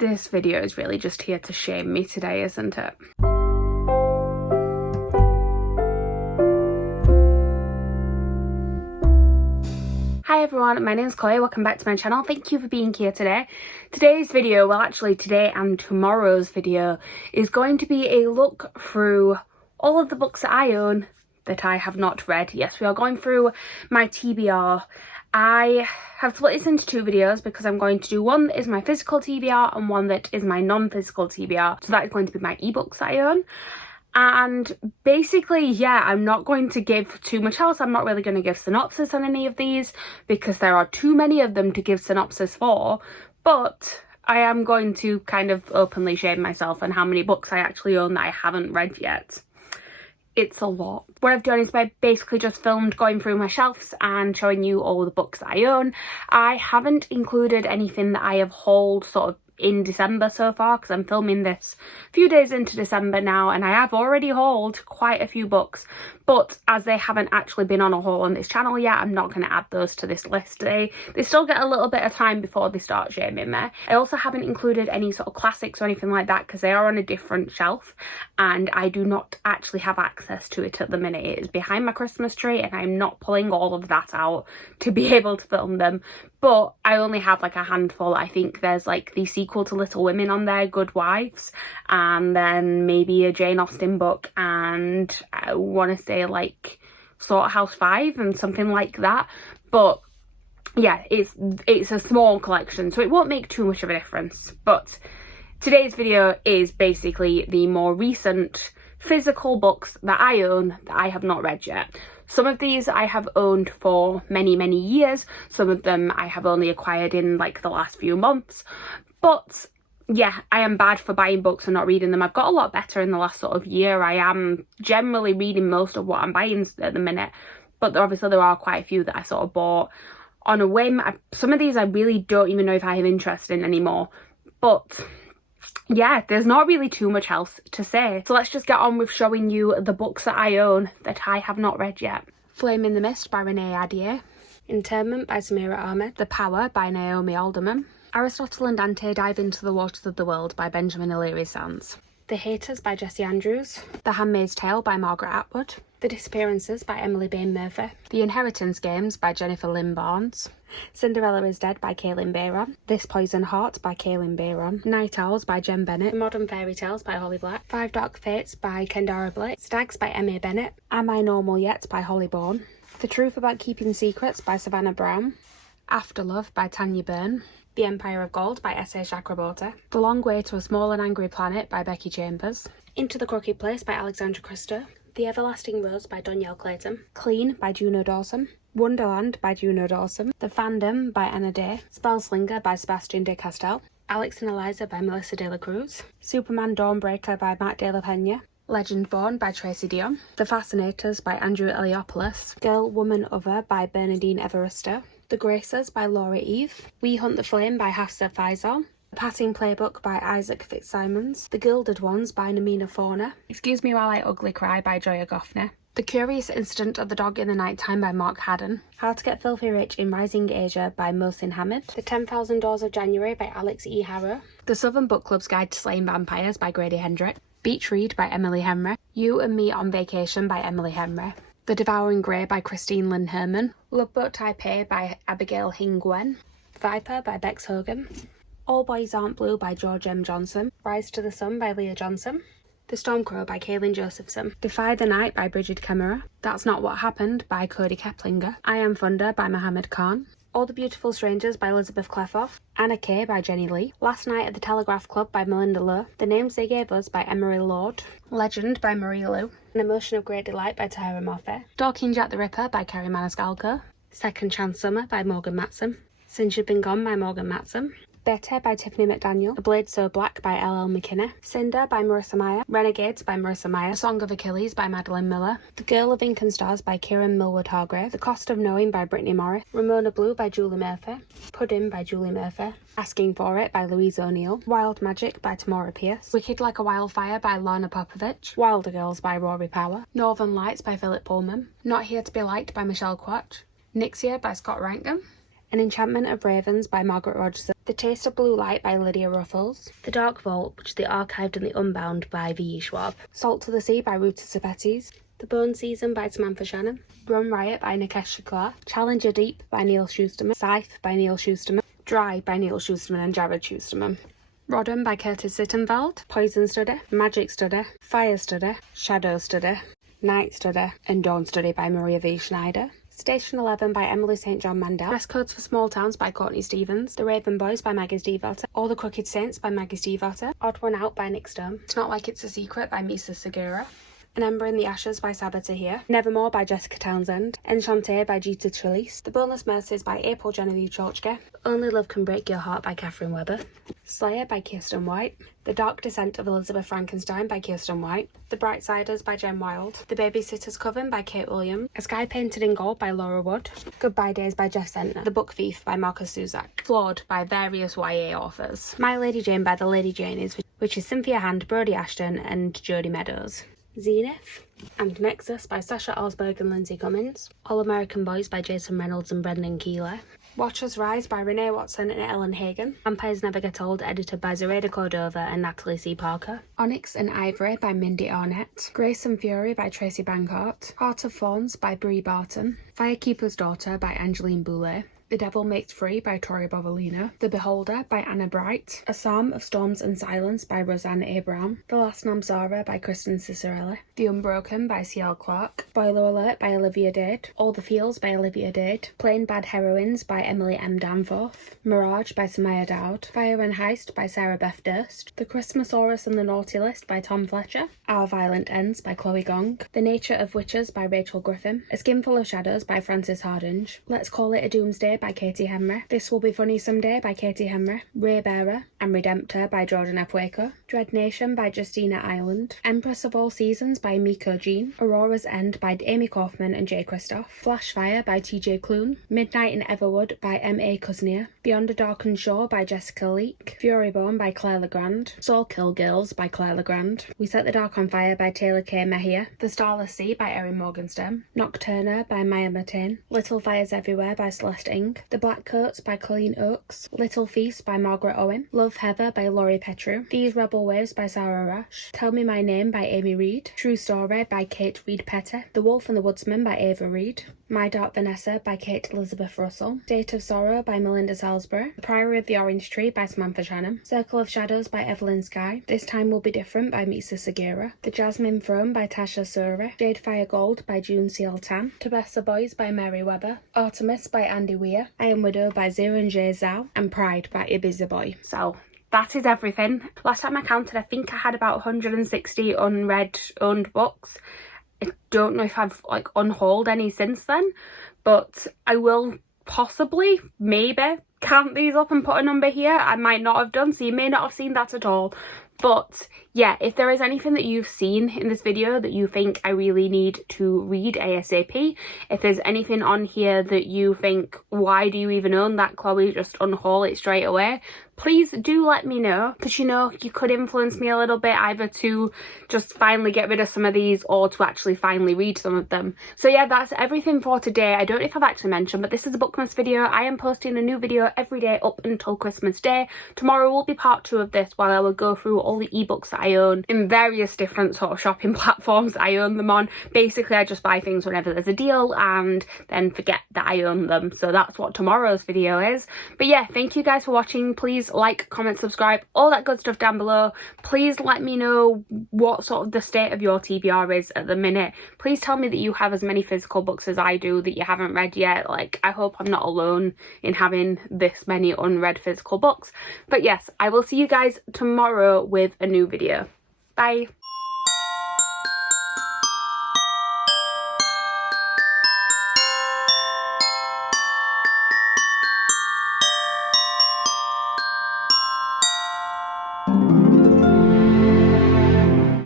This video is really just here to shame me today, isn't it? Hi everyone, my name is Chloe, welcome back to my channel. Thank you for being here today. Today's video, well actually today and tomorrow's video, is going to be a look through all of the books that I own that I have not read. Yes, we are going through my TBR. I have split this into two videos because I'm going to do one that is my physical TBR and one that is my non-physical TBR. So that is going to be my ebooks that I own. And basically, yeah, I'm not going to give too much else. I'm not really going to give synopsis on any of these because there are too many of them to give synopsis for. But I am going to kind of openly shame myself on how many books I actually own that I haven't read yet. It's a lot. What I've done is I basically just filmed going through my shelves and showing you all the books that I own. I haven't included anything that I have hauled sort of in December so far because I'm filming this a few days into December now, and I have already hauled quite a few books, but as they haven't actually been on a haul on this channel yet, I'm not going to add those to this list. They still get a little bit of time before they start shaming me. I also haven't included any sort of classics or anything like that because they are on a different shelf and I do not actually have access to it at the minute. It is behind my Christmas tree and I'm not pulling all of that out to be able to film them. But I only have like a handful. I think there's like the sequel to Little Women on there, Good Wives, and then maybe a Jane Austen book, and I want to say like Slaughterhouse 5 and something like that. But yeah, it's a small collection, so it won't make too much of a difference. But today's video is basically the more recent physical books that I own that I have not read yet. Some of these I have owned for many years, some of them I have only acquired in like the last few months, but yeah, I am bad for buying books and not reading them. I've got a lot better in the last sort of year. I am generally reading most of what I'm buying at the minute, but obviously there are quite a few that I sort of bought on a whim. Some of these I really don't even know if I have interest in anymore, but yeah, there's not really too much else to say. So let's just get on with showing you the books that I own that I have not read yet. Flame in the Mist by Renee Ahdieh. Interment by Samira Ahmed. The Power by Naomi Alderman. Aristotle and Dante Dive into the Waters of the World by Benjamin O'Leary Sands. The Haters by Jessie Andrews. The Handmaid's Tale by Margaret Atwood. The Disappearances by Emily Bain Murphy. The Inheritance Games by Jennifer Lynn Barnes. Cinderella is Dead by Kaylin Bayron. This Poison Heart by Kaylin Bayron. Night Owls by Jen Bennett. Modern Fairy Tales by Holly Black. Five Dark Fates by Kendara Blake. Stags by Emma Bennett. Am I Normal Yet by Holly Bourne. The Truth About Keeping Secrets by Savannah Brown. Afterlove by Tanya Byrne. The Empire of Gold by S.A. Chakraborty. The Long Way to a Small and Angry Planet by Becky Chambers. Into the Crooked Place by Alexandra Christo. The Everlasting Rose by Donielle Clayton. Clean by Juno Dawson. Wonderland by Juno Dawson. The Fandom by Anna Day. Spellslinger by Sebastian de Castell. Alex and Eliza by Melissa de la Cruz. Superman Dawnbreaker by Matt de la Pena. Legend Born by Tracy Dion. The Fascinators by Andrew Eliopoulos. Girl, Woman, Other by Bernadine Evaristo. The Graces by Laura Eve. We Hunt the Flame by Hafsa Faisal. The Passing Playbook by Isaac Fitzsimons. The Gilded Ones by Namina Fauna. Excuse Me While I Ugly Cry by Joya Goffney. The Curious Incident of the Dog in the Nighttime by Mark Haddon. How to Get Filthy Rich in Rising Asia by Mohsin Hamid. The 10,000 Doors of January by Alex E. Harrow. The Southern Book Club's Guide to Slaying Vampires by Grady Hendrick. Beach Read by Emily Henry. You and Me on Vacation by Emily Henry. The Devouring Grey by Christine Lynn Herman. Love Boat Taipei by Abigail Hing Gwen. Viper by Bex Hogan. All Boys Aren't Blue by George M. Johnson. Rise to the Sun by Leah Johnson. The Stormcrow by Kaylin Josephson. Defy the Night by Bridget Kemmerer. That's Not What Happened by Cody Keplinger. I Am Thunder by Mohammed Khan. All the Beautiful Strangers by Elizabeth Clefoff. Anna Kay by Jenny Lee. Last Night at the Telegraph Club by Melinda Lowe. The Names They Gave Us by Emery Lord. Legend by Marie Lou. An Emotion of Great Delight by Tyra Murphy. Dorking Jack the Ripper by Kerry Maniscalco. Second Chance Summer by Morgan Matson. Since You've Been Gone by Morgan Matson. Better by Tiffany McDaniel. A Blade So Black by L.L. McKinney. Cinder by Marissa Meyer. Renegades by Marissa Meyer. Song of Achilles by Madeline Miller. The Girl of Ink and Stars by Kieran Millward Hargrave. The Cost of Knowing by Brittany Morris. Ramona Blue by Julie Murphy. Pudding by Julie Murphy. Asking For It by Louise O'Neill. Wild Magic by Tamora Pierce. Wicked Like a Wildfire by Lana Popovich. Wilder Girls by Rory Power. Northern Lights by Philip Pullman. Not Here to Be Liked by Michelle Quach. Nixia by Scott Rankin. An Enchantment of Ravens by Margaret Rogerson. The Taste of Blue Light by Lydia Ruffles, The Dark Vault, which is the Archived and the Unbound by V.E. Schwab, Salt to the Sea by Ruta Sepetys, The Bone Season by Samantha Shannon, Rum Riot by Nikesh Shaklar, Challenger Deep by Neil Schusterman, Scythe by Neil Schusterman, Dry by Neil Schusterman and Jared Schusterman, Rodham by Curtis Sittenfeld, Poison Study, Magic Study, Fire Study, Shadow Study, Night Study, and Dawn Study by Maria V. Schneider, Station 11 by Emily St. John Mandel, Dress Codes for Small Towns by Courtney Stevens, The Raven Boys by Maggie Stiefvater, All the Crooked Saints by Maggie Stiefvater, Odd One Out by Nick Stone, It's Not Like It's a Secret by Misa Segura, An Ember in the Ashes by Saba Tahir, Nevermore by Jessica Townsend, Enchanté by Gita Trellis, The Boneless Mercies by April Genevieve Chalchke, Only Love Can Break Your Heart by Catherine Webber, Slayer by Kirsten White, The Dark Descent of Elizabeth Frankenstein by Kirsten White, The Brightsiders by Jen Wilde, The Babysitter's Coven by Kate Williams, A Sky Painted in Gold by Laura Wood, Goodbye Days by Jeff Sentner, The Book Thief by Marcus Zuzak, Flawed by various YA authors, My Lady Jane by The Lady Janeys, which is Cynthia Hand, Brodie Ashton and Jodie Meadows, Zenith and Nexus by Sasha Alsberg and Lindsay Cummins, All American Boys by Jason Reynolds and Brendan Keeler, Watchers Rise by Renee Watson and Ellen Hagen, Vampires Never Get Old, edited by Zoraida Cordova and Natalie C. Parker, Onyx and Ivory by Mindy Arnett, Grace and Fury by Tracy Banghart, Heart of Thorns by Brie Barton, Firekeeper's Daughter by Angeline Boulet, The Devil Makes Free by Tori Bovalina, The Beholder by Anna Bright, A Psalm of Storms and Silence by Roseanne Abraham, The Last Namzara by Kristen Cicerelli, The Unbroken by C.L. Clarke, Spoiler Alert by Olivia Dade, All the Fields by Olivia Dade, Plain Bad Heroines by Emily M. Danforth, Mirage by Samaya Dowd, Fire and Heist by Sarah Beth Durst, The Christmasaurus and the Naughty List by Tom Fletcher, Our Violent Ends by Chloe Gong, The Nature of Witches by Rachel Griffin, A Skin Full of Shadows by Frances Hardinge, Let's Call It a Doomsday by Katie Henry, This Will Be Funny Someday by Katie Henry, Ray Bearer and Redemptor by Jordan F. Waco, Dread Nation by Justina Ireland, Empress of All Seasons by Miko Jean, Aurora's End by Amy Kaufman and Jay Kristoff, Flash Fire by TJ Klune, Midnight in Everwood by M.A. Kuznia, Beyond a Darkened Shore by Jessica Leake, Furyborn by Claire Legrand, Soul Kill Girls by Claire Legrand, We Set the Dark on Fire by Taylor K. Mejia, The Starless Sea by Erin Morgenstern, Nocturna by Maya Martin, Little Fires Everywhere by Celeste Ng, The Black Coats by Colleen Oakes, Little Feast by Margaret Owen, Love Heather by Laurie Petru, These Rebel Waves by Sarah Rash, Tell Me My Name by Amy Reed, True Story by Kate Reed Petty, The Wolf and the Woodsman by Ava Reed, My Dark Vanessa by Kate Elizabeth Russell, Date of Sorrow by Melinda Salisbury, The Priory of the Orange Tree by Samantha Shannon, Circle of Shadows by Evelyn Sky, This Time Will Be Different by Misa Segura, The Jasmine Throne by Tasha Suri, Jade Fire Gold by June Seal Tan, Tabessa Boys by Mary Webber, Artemis by Andy Weir, I Am Widow by Ziran J. Zhao, and Pride by Ibiza Boy. So that is everything. Last time I counted, I think I had about 160 unread owned books. I don't know if I've like unhauled any since then, but I will possibly, maybe, count these up and put a number here. I might not have done, so you may not have seen that at all. But yeah, if there is anything that you've seen in this video that you think I really need to read ASAP, if there's anything on here that you think, why do you even own that, Chloe, just unhaul it straight away, please do let me know, because you know, you could influence me a little bit either to just finally get rid of some of these or to actually finally read some of them. So yeah, that's everything for today. I don't know if I've actually mentioned, but this is a Bookmas video. I am posting a new video every day up until Christmas Day. Tomorrow will be part 2 of this, while I will go through all the ebooks that I own in various different sort of shopping platforms I own them on. Basically, I just buy things whenever there's a deal and then forget that I own them. So that's what tomorrow's video is. But yeah, thank you guys for watching. Please like, comment, subscribe, all that good stuff down below. Please let me know what sort of the state of your TBR is at the minute. Please tell me that you have as many physical books as I do that you haven't read yet. Like, I hope I'm not alone in having this many unread physical books. But yes, I will see you guys tomorrow with a new video. Bye.